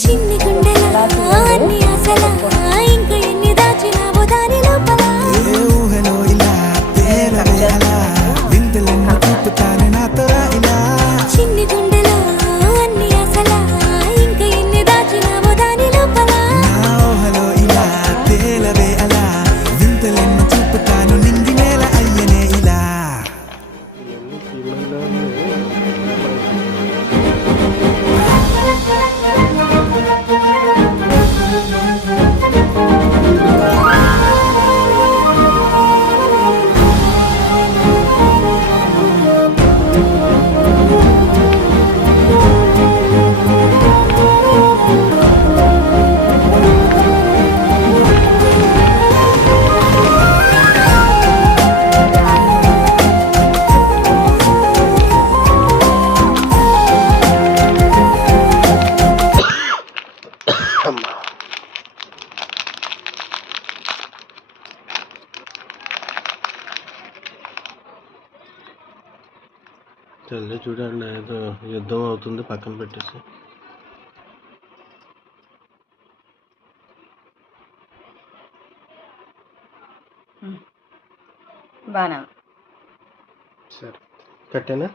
చిన్ని గుండెలా అన్ని ఆశలా ఇంకా ఎన్ని దాచినావో దాని లోపల ఊహలో ఇలా తేలవే అలా వింతలెన్నో చూపుతానే నాతో రా ఇలా చిన్ని గుండెలా అన్ని ఆశలా ఇంకా ఎన్ని దాచినావో దాని లోపల నా ఊహలో ఇలా తేలవే అలా వింతలెన్నో చూపుతాను నింగి నేల అయ్యనే ఇలా తల్లి చూడండి ఏదో యుద్ధం అవుతుంది పక్కన పెట్టేసి బాగా సరే కట్టేనా